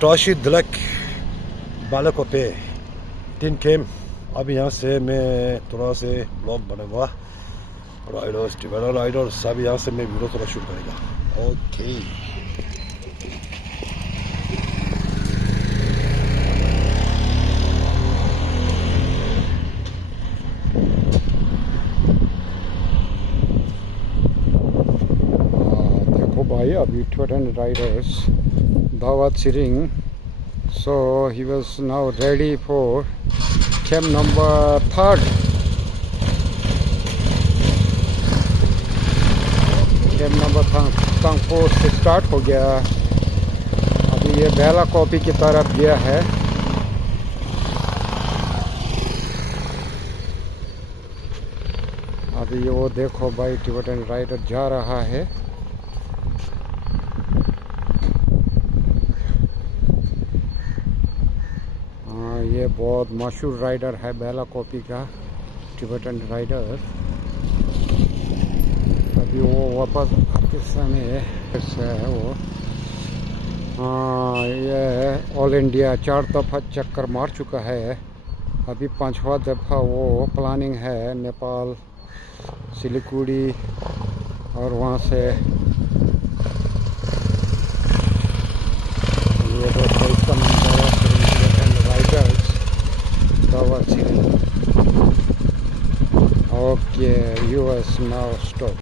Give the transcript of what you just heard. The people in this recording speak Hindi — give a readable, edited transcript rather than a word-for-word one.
टॉशी दिलक बालकों पे 3 केम। अब यहाँ से मैं थोड़ा से ब्लॉग बनाऊंगा। राइडर्स टिबेटन राइडर्स, अभी यहाँ से मैं वीडियो थोड़ा शूट करेगा। ओके देखो भाई, अभी टिबेटन राइडर्स दावत सिरिंग, so he was now ready for camp number 3rd। Camp number 4 से स्टार्ट हो गया। अभी ये बेला कॉपी की तरफ गया है। अभी वो देखो भाई, टिबेटन राइडर जा रहा है। ये बहुत मशहूर राइडर है बेला कॉपी का, टिबेटन राइडर। अभी वो वापस आते समय है वो। ये ऑल इंडिया 4 दफ़ा चक्कर मार चुका है। अभी 5वां दफ़ा वो प्लानिंग है नेपाल, सिलीगुड़ी और वहाँ से ये देखो इसका नाम राइडर्स दावा सिरिंग। Okay, US now stop.